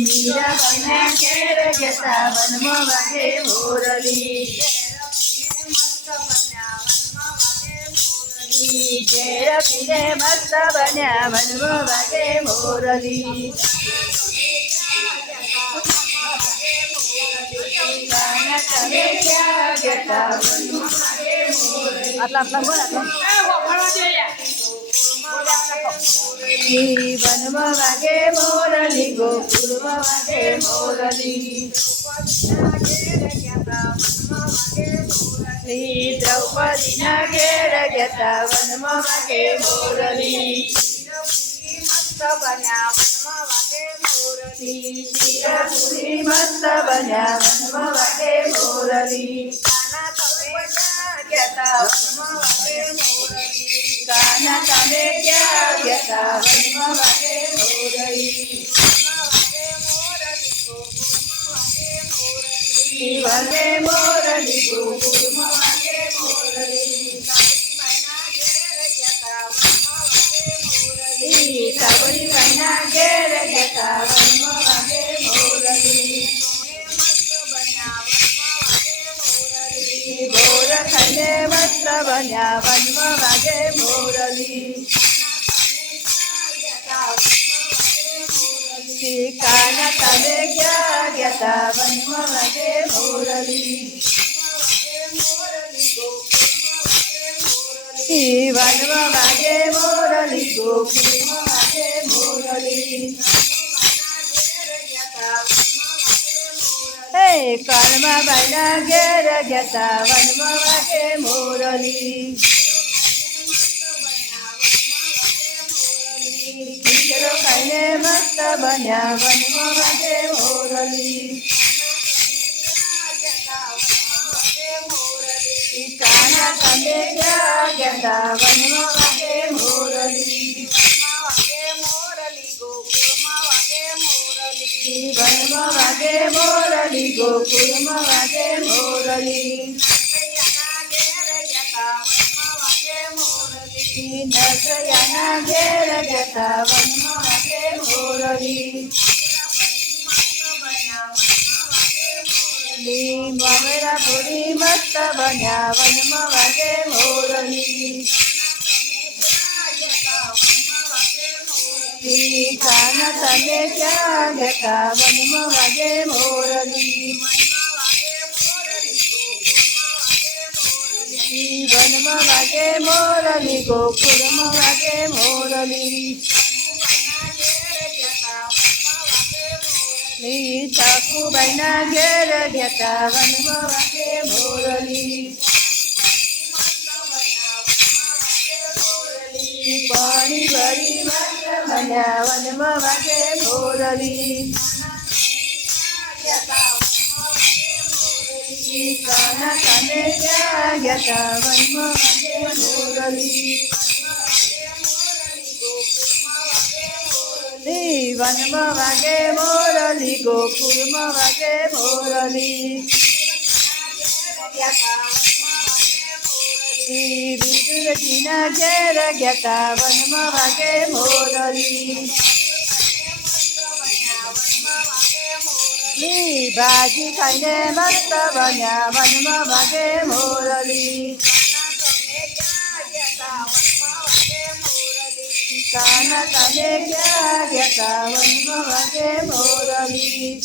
મીરાબાઈના ઘેર જતા વનમાં વાગે મોરલી ઘેર પીને મસ્ત બન્યા વનમાં વાગે મોરલી તમે ક્યાં જતા આટલા બોલ વનમાં વાગે મોરલી ગોકુળમાં વાગે મોરલી દ્રૌપદીના ઘેર જતા વનમાં વાગે મોરલી મસ્ત બન્યા વનમાં વાગે મોરલી શિરપુરી મસ્ત બન્યા વનમાં વાગે મોરલી કાના તમે ક્યાં ગયા વનમાં વાગે મોરલી વાગે મોરલી ગોકુળમાં વાગે મોરલી સાબરીબાઈના ઘેર જતા વનમાં વાગે મોરલી બોર ખાઈને મસ્ત બન્યા વનમાં વાગે મોરલી કાના તમે ક્યાં ગયા વનમાં વાગે મોરલી વનમાં વાગે મોરલી ગોકુળમાં વાગે મોરલી કર્માબાઈના ઘેર જતા વનમાં વાગે મોરલી ખીચડો ખાઈને મસ્ત બન્યા વનમાં વાગે મોરલી કાના તમે ક્યાં જતા વનમાં વાગે મોરલી વનમાં વાગે મોરલી ગોકુળમાં વાગે મોરલી નરસૈયાના ઘેર જતા વનમાં વાગે મોરલી મમરા પૂરી મસ્ત બન્યા વનમાં વાગે મોરલી કાના તમે ક્યાં જતા વનમાં વાગે મોરલી વનમાં વાગે મોરલી ગોકુળમાં વાગે મોરલી સાકુબાઈના ઘેર જતા વનમાં વાગે મોરલી પાણી ભરી મસ્ત બન્યા વનમાં વાગે મોરલી કાના તમે ક્યાં જતા વનમાં વાગે મોરલી વનમાં વાગે મોરલી ગોકુળમાં વાગે મોરલી વિદુરજીના ઘેર જતા વનમાં વાગે મોરલી ભાજી ખાઈને મસ્ત બન્યા વનમાં વાગે મોરલી કાના તમે ક્યાં ગયા વનમાં વાગે મોરલી